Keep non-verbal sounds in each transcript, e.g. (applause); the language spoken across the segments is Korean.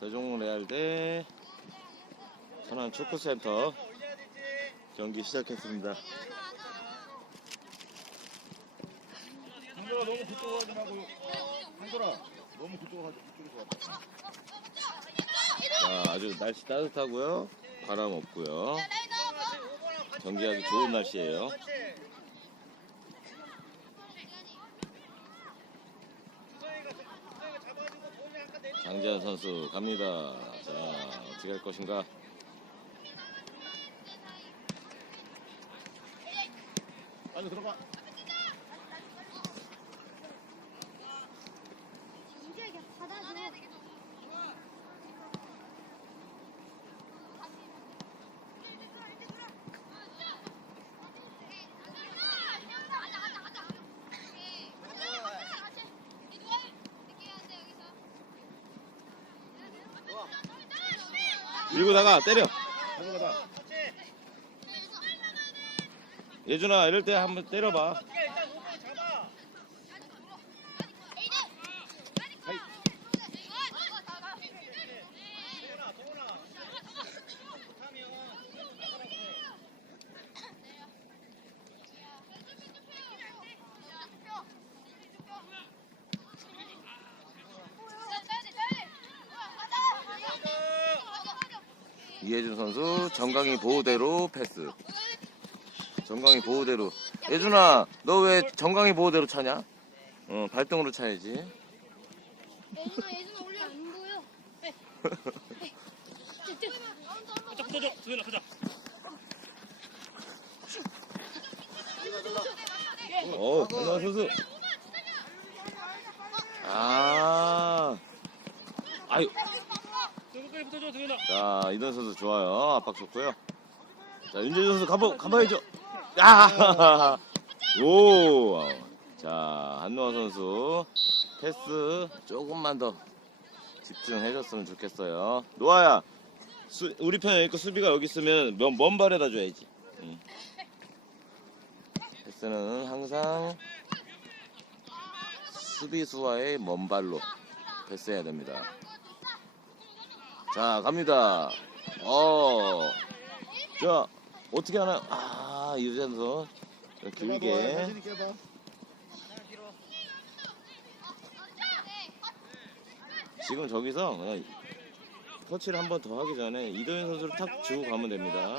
세종 레알 대 천안 축구센터 경기 시작했습니다. 한솔아 너무 그쪽으로 가지 말고 한솔아 너무 그쪽으로 가지 그쪽으로 가 자, 아주 날씨 따뜻하고요. 바람 없고요. 경기하기 좋은 날씨예요. 장재현 선수 갑니다. 자, 어떻게 할 것인가? 빨리 들어가 나가 때려. 한솔아 예준아 이럴 때 한번 때려봐. 이혜준 선수 정강이 보호대로 패스. 정강이 보호대로. 예준아 너 왜 정강이 보호대로 차냐? 어 발등으로 차야지. 예준아 예준아 올려 안 보여. 가자 붙어줘 도현아 가자 어 전화 선수. 아. 아유. 자, 이동 선수 좋아요. 압박 좋고요. 자, 윤재준 선수 가보, 가봐야죠. 야! (laughs) 오! 자, 한노아 선수 패스 조금만 더 집중해줬으면 좋겠어요. 노아야, 수- 우리 편에 있고 수비가 여기 있으면 먼, 먼 발에다 줘야지. 응. 패스는 항상 수비수와의 먼 발로 패스해야 됩니다. 자 갑니다. 어. 자 어떻게 하나? 아 유재선 선수 길게. 지금 저기서 터치를 한 번 더 하기 전에 이도현 선수를 탁 주고 가면 됩니다.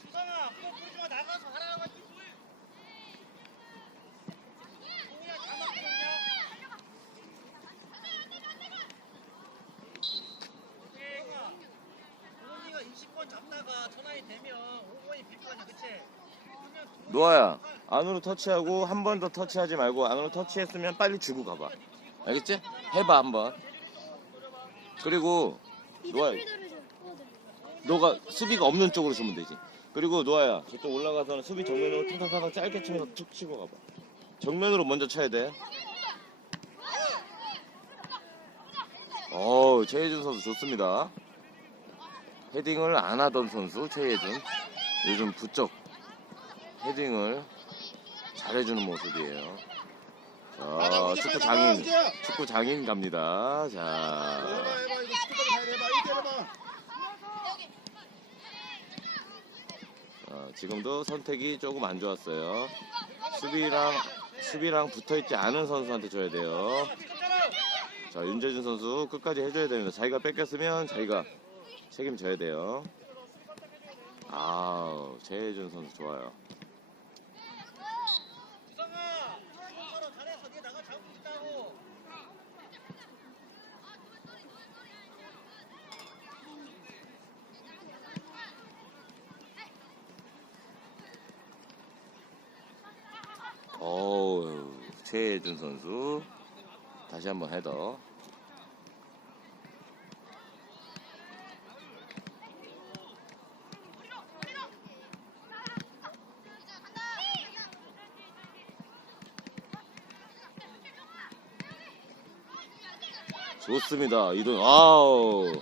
주성아 그거 부르지 마 나가서 하라 오원이가 20번 잡다가 전환이 되면 5번이 빌 거 아니야 그치? 노아야 안으로 터치하고 한 번 더 터치하지 말고 안으로 터치했으면 빨리 주고 가봐. 알겠지? 해봐 한번. 그리고 노아 너가 수비가 없는 쪽으로 주면 되지. 그리고 노아야 저쪽 올라가서는 수비 정면으로 탕탕탕 짧게 치면서 툭 치고 가봐. 정면으로 먼저 쳐야 돼. 어 최혜준 선수 좋습니다. 헤딩을 안 하던 선수 최혜준. 요즘 부쩍 헤딩을 잘해주는 모습이에요. 자 축구 장인 축구 장인 갑니다. 자. 해봐 어, 지금도 선택이 조금 안 좋았어요. 수비랑 수비랑 붙어있지 않은 선수한테 줘야 돼요. 자 윤재준 선수 끝까지 해줘야 됩니다. 자기가 뺏겼으면 자기가 책임져야 돼요. 아우 최혜준 선수 좋아요. 주성아 서로 잘해서 니 나가 잡고 싶다고 최혜준 선수 다시 한번 헤더. 좋습니다. 이동, 아우.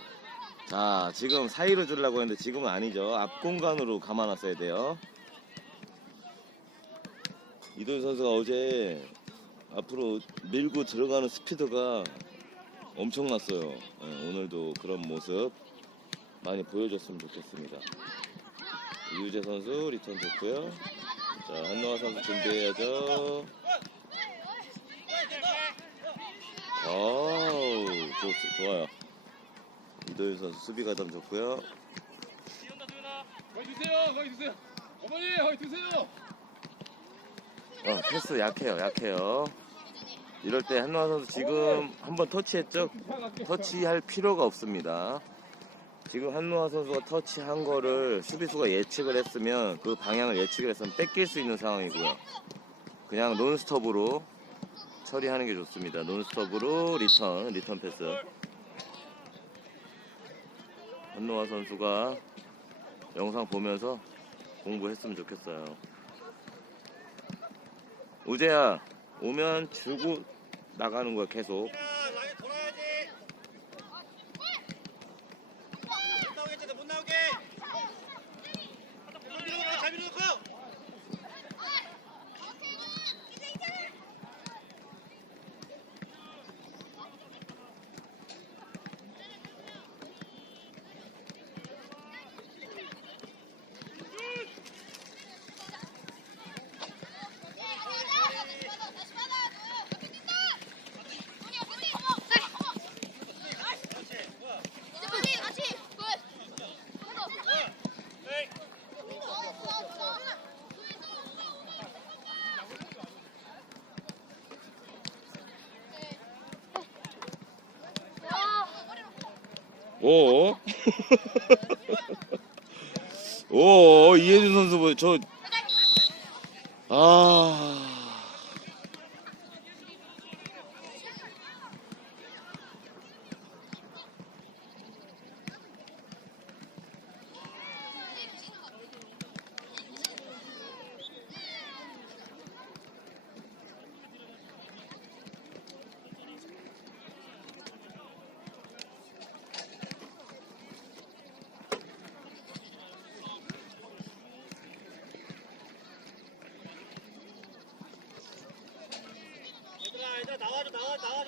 자, 지금 사이로 주려고 했는데 지금은 아니죠. 앞 공간으로 감아놨어야 돼요. 이동 선수가 어제 앞으로 밀고 들어가는 스피드가 엄청났어요. 예, 오늘도 그런 모습 많이 보여줬으면 좋겠습니다. 이유재 선수 리턴 좋고요. 자, 한노아 선수 준비해야죠. 아우, 좋, 좋아요. 이도윤 선수 수비 가담 좋고요. 거기 드세요. 거기 드세요. 어머니 거기 드세요. 어, 패스 약해요, 약해요. 이럴 때 한노아 선수 지금 한번 터치했죠? 터치할 필요가 없습니다. 지금 한노아 선수가 터치한 거를 수비수가 예측을 했으면 그 방향을 예측을 했으면 뺏길 수 있는 상황이고요. 그냥 논스톱으로 처리하는 게 좋습니다. 논스톱으로 리턴, 리턴 패스. 한노아 선수가 영상 보면서 공부했으면 좋겠어요. 우재야, 오면 주고 나가는 거야, 계속. 야 라인 돌아야지 못 나오게 했잖아 못 나오게 잘 밀어놓고 잘 밀어놓고 오. 오, 이혜준 선수, 뭐, 저, 아. 얘들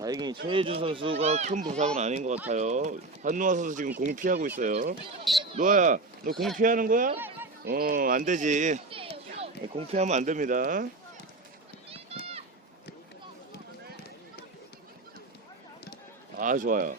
다행히 최혜준 선수가 큰 부상은 아닌 것 같아요. 한노아 선수 지금 공 피하고 있어요. 노아야, 너 공 피하는 거야? 어, 안 되지. 공 피하면 안 됩니다. 아, 좋아요.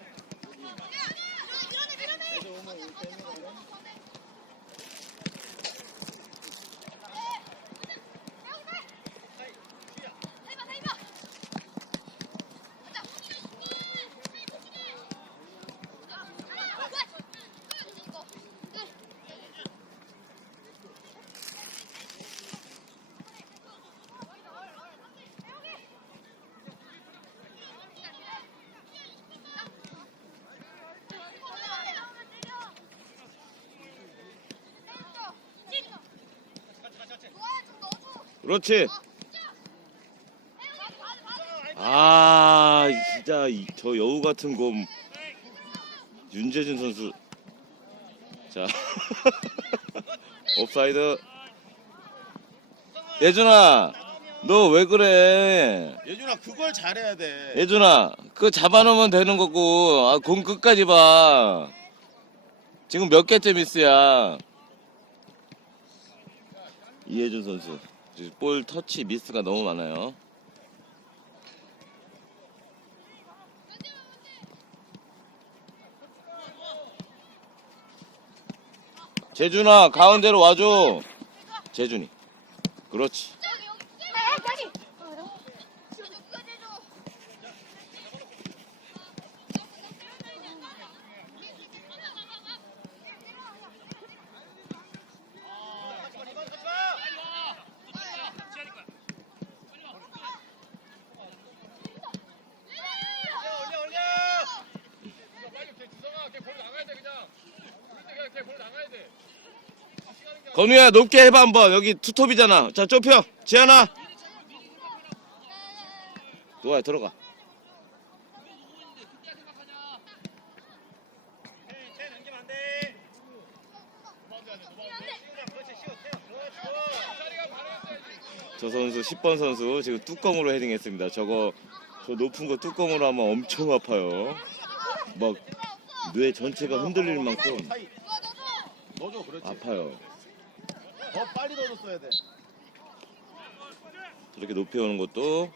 그렇지. 아, 진짜 이- 저 여우 같은 곰 윤재진 선수. 자, (laughs) 옵사이드. 예준아, 너 왜 그래? 예준아 그걸 잘해야 돼. 예준아, 그거 잡아놓으면 되는 거고, 아, 공 끝까지 봐. 지금 몇 개째 미스야? 이혜준 선수. 볼 터치 미스가 너무 많아요. 재준아 가운데로 와줘. 재준이. 그렇지. 아, 건우야 높게 해봐 한번. 여기 투톱이잖아. 자 좁혀. 지현아. 노아야 들어가. 저 선수 10번 선수 지금 뚜껑으로 헤딩했습니다. 저거 저 높은 거 뚜껑으로 하면 엄청 아파요. 막 뇌 전체가 흔들릴 만큼. 아파요. 더 빨리 넣어줬어야 돼. 저렇게 높이 오는 것도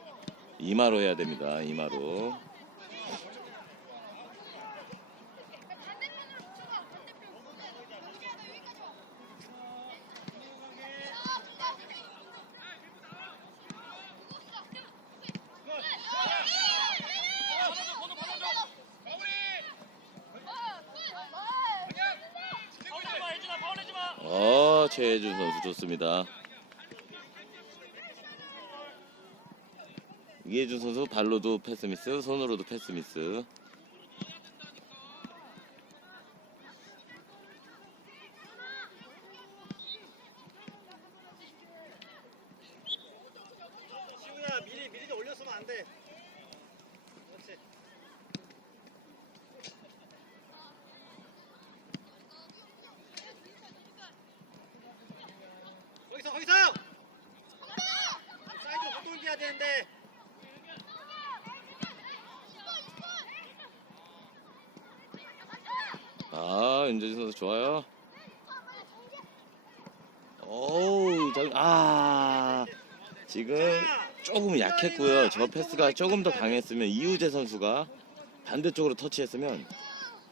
이마로 해야 됩니다. 이마로. 어, 최혜준 선수 좋습니다. 이혜준 선수 발로도 패스미스, 손으로도 패스미스. 시우야 미리 미리 올렸으면 안 돼 그렇지 거기서 거기서 사이드로 못 돌게 되는데 아, 윤재준 선수 좋아요. 어우, 저, 아, 지금 조금 약했고요. 저 패스가 조금 더 강했으면 이우재 선수가 반대쪽으로 터치했으면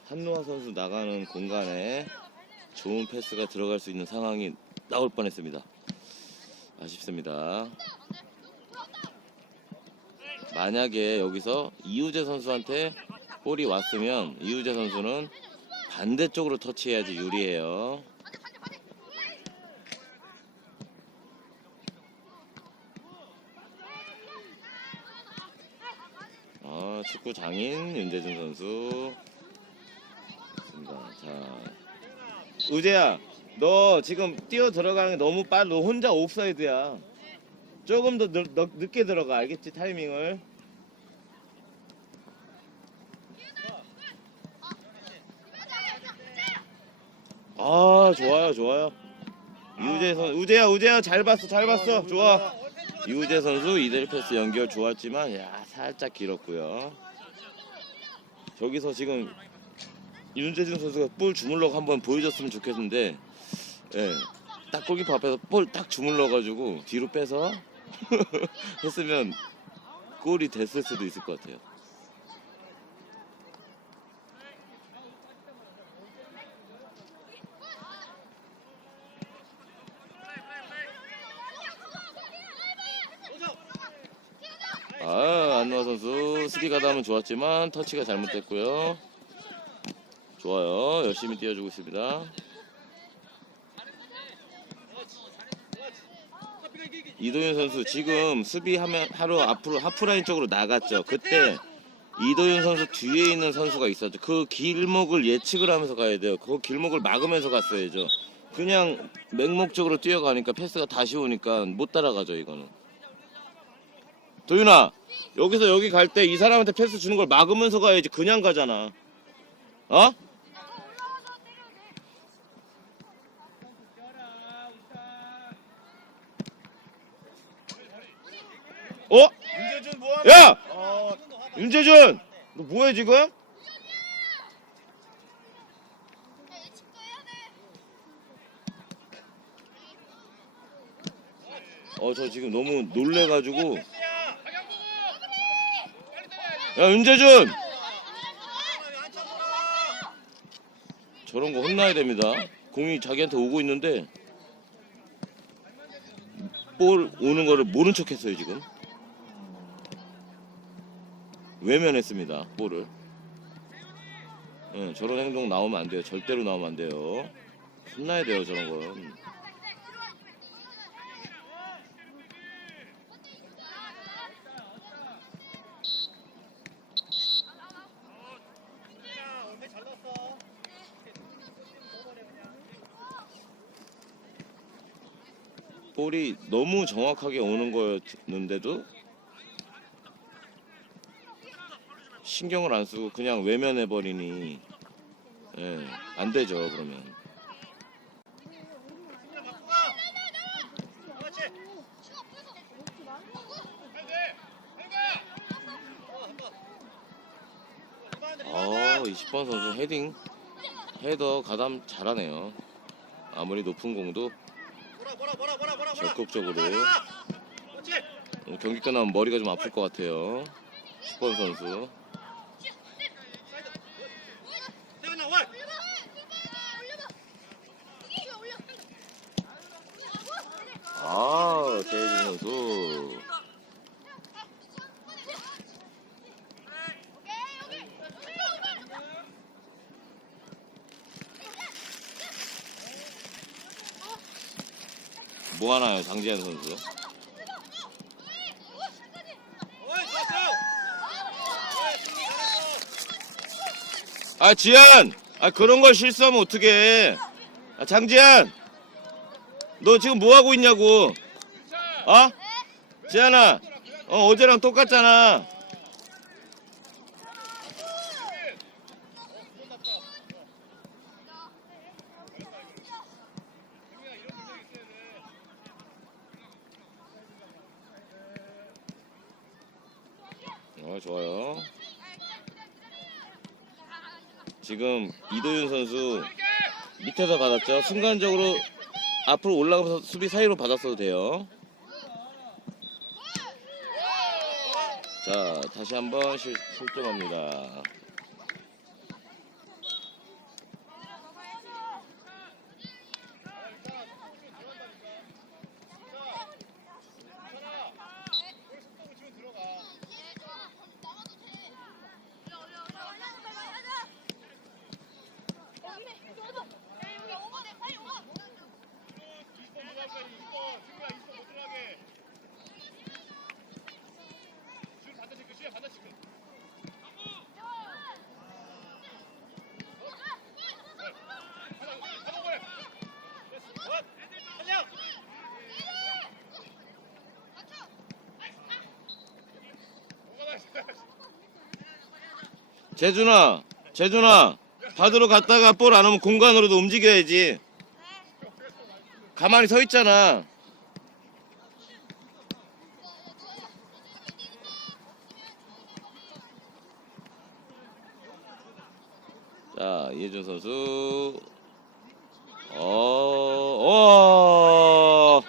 한노아 선수 나가는 공간에 좋은 패스가 들어갈 수 있는 상황이 나올 뻔했습니다. 아쉽습니다. 만약에 여기서 이우재 선수한테 볼이 왔으면 이우재 선수는 반대쪽으로 터치해야지 유리해요. 아, 축구 장인 윤재준 선수. 좋습니다. 자, 우재야, 너 지금 뛰어 들어가는 게 너무 빨라. 너 혼자 옵사이드야. 조금 더 늦, 늦- 늦게 들어가, 알겠지? 타이밍을. 아, 좋아요, 좋아요. 이우재 선, 우재야, 우재야, 잘 봤어, 잘 봤어, 좋아. 이우재 선수 이대일 패스 연결 좋았지만, 야, 살짝 길었고요. 저기서 지금 윤재준 선수가 볼 주물러고 한번 보여줬으면 좋겠는데, 예, 딱 골키퍼 앞에서 볼 딱 주물러가지고 뒤로 빼서 (laughs) 했으면 골이 됐을 수도 있을 것 같아요. 아, 안노아 가담은 좋았지만 터치가 잘못됐고요. 좋아요. 열심히 뛰어주고 있습니다. 이도윤 선수 지금 수비하면 하루 앞으로 하프라인 쪽으로 나갔죠. 그때 이도윤 선수 뒤에 있는 선수가 있었죠. 그 길목을 예측을 하면서 가야 돼요. 그 길목을 막으면서 갔어야죠. 그냥 맹목적으로 뛰어가니까 패스가 다시 오니까 못 따라가죠. 이거는. 도윤아 여기서 여기 갈 때 이 사람한테 패스 주는 걸 막으면서 가야지 그냥 가잖아 어? 어? 윤재준 뭐하냐? 야! 어, 윤재준! 너 뭐해 지금? 어 저 지금 너무 놀래가지고 야 윤재준! 저런 거 혼나야 됩니다 공이 자기한테 오고 있는데 볼 오는 거를 모른 척 했어요 지금. 외면했습니다 볼을. 예, 저런 행동 나오면 안 돼요. 절대로 나오면 안 돼요. 혼나야 돼요 저런 건. 야, 오늘 잘 넣었어. 볼이 너무 정확하게 오는 거였는데도 신경을 안 쓰고 그냥 외면해 버리니 예, 안 되죠 그러면 그냥 바꿔 가. 그렇지. 어. 20번 선수 헤딩 헤더 가담 잘하네요 아무리 높은 공도 적극적으로. 경기 끝나면 머리가 좀 아플 것 같아요. 10번 선수 사이드. 세븐 원. 아 최혜진 선수 장지현 선수. 아 지한 아 그런 걸 실수하면 어떡해? 아, 장지한 너 지금 뭐 하고 있냐고? 어? 지한아! 어 어제랑 똑같잖아 어 좋아요 지금 이도윤 선수 밑에서 받았죠. 순간적으로 앞으로 올라가면서 수비 사이로 받았어도 돼요. 자, 다시 한번 실, 실점합니다. 재준아, 재준아, 받으러 갔다가 볼 안 오면 공간으로도 움직여야지. 가만히 서 있잖아. 자, 이혜준 선수. 어, 어.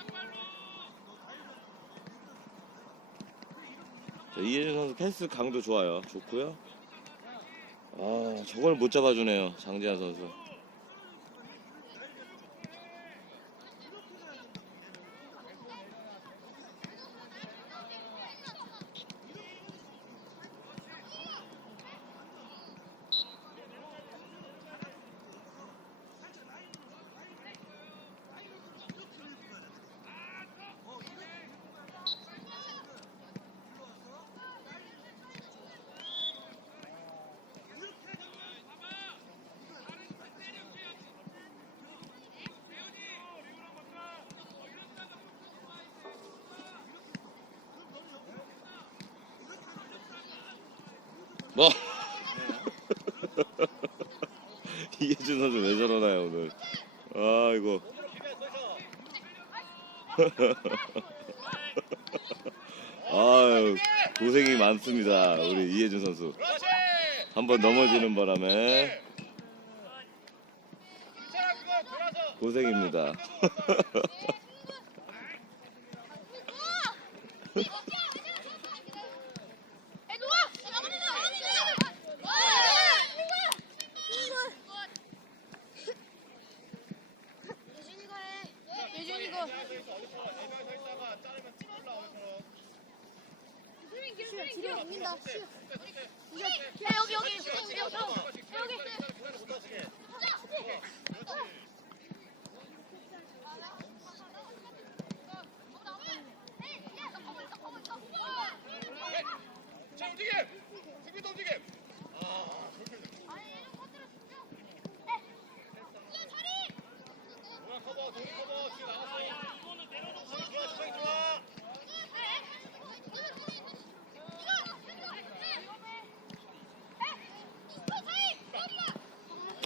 자, 이혜준 선수 패스 강도 좋아요. 좋고요. 아, 저걸 못 잡아주네요. 장재환 선수. 뭐? (laughs) 이해준 선수 왜 저러나요 오늘? 아 이거 (laughs) 아유 고생이 많습니다 우리 이해준 선수. 한번 넘어지는 바람에. 고생입니다. (laughs) 아, 씨. 이거, 야, 여기, 여기, 여기, 여기, 여기. 자 움직임. 수비도 움직임. 아 좋아 커버 좋은 커버 지금 나갔어. 좋아 주방이 좋아.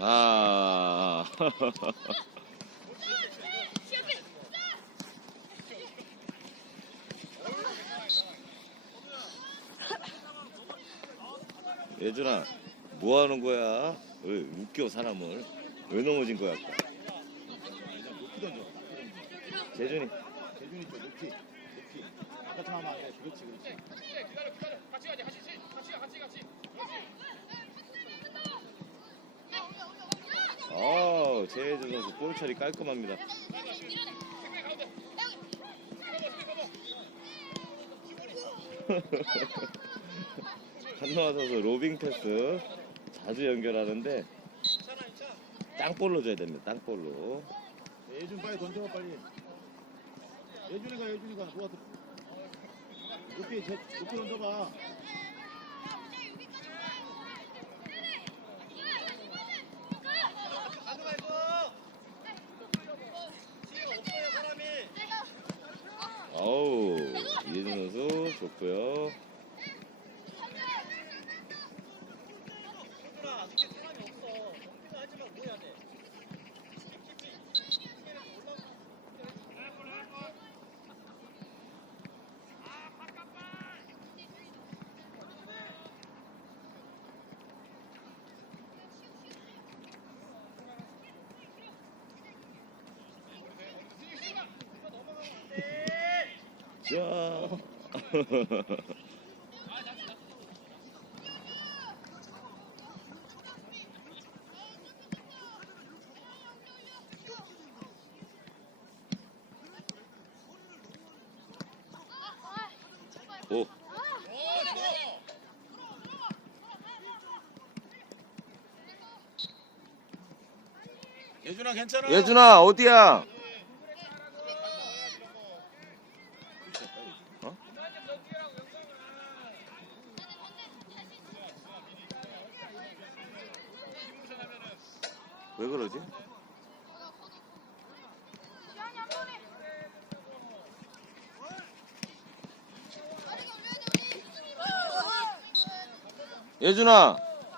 아. (laughs) 예준아, 뭐 하는 거야? 왜 웃겨 사람을? 왜 넘어진 거야? 재준이. 대준이 쪽 높이. 높이. 아까처럼 하면 안 돼. 그렇지 그렇지. 아, 재준 선수 볼 처리 깔끔합니다. (laughs) 한노아 선수 로빙 패스 자주 연결하는데 땅볼로 줘야 됩니다. 땅볼로. 예준 빨리 던져 빨리. 예준이가 예준이가. 높이 제, 높이 던져봐. 가지 말고. 지금 없어요 사람이. 아우 돼? 자. (laughs) 오. 예준아 괜찮아. 예준아 어디야? 예준아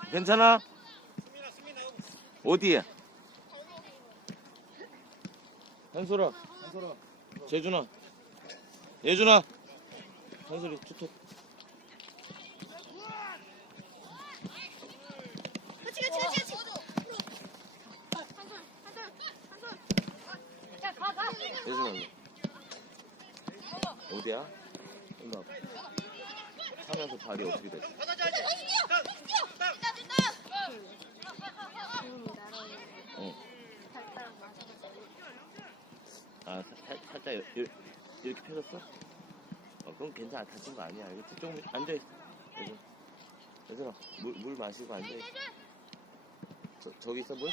괜찮아? 어디야? 한솔아 한솔아. 재준아 예준아 한솔이 투톱 그렇지, 그렇지, 그렇지. 예준아. 어디야? 일로 와봐 하면서 발이 어떻게 됐어? 아 사- 살- 살짝 여- 여- 이렇게 펴졌어? 어 그럼 괜찮아 다친 거 아니야 알겠지? 조금 앉아있어 예준 예준아 물, 물 마시고 앉아있어 저, 저기 있어 물?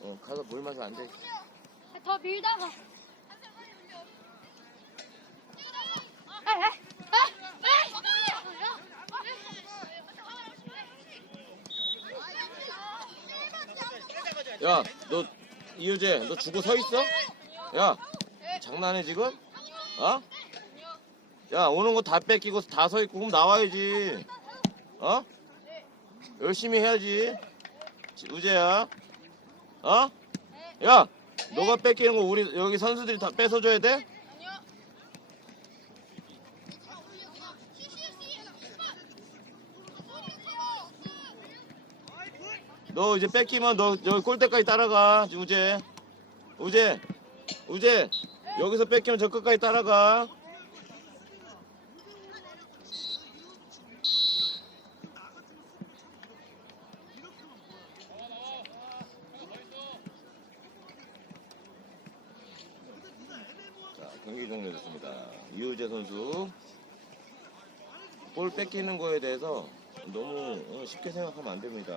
어 가서 물 마시고 앉아있어 더 밀다가. 에이, 에이, 에이, 에이. 야, 너 이효재, 너 죽어 서 있어? 야, 장난해 지금? 어? 야, 오는 거 다 뺏기고 다 서 있고 그럼 나와야지. 어? 열심히 해야지. 우재야. 어? 야, 너가 뺏기는 거 우리 여기 선수들이 다 뺏어줘야 돼? 너 이제 뺏기면 너 여기 골대까지 따라가 우재. 우재 우재. 여기서 뺏기면 저 끝까지 따라가. 자 경기 종료됐습니다. 이우재 선수. 볼 뺏기는 거에 대해서 너무 어, 쉽게 생각하면 안 됩니다.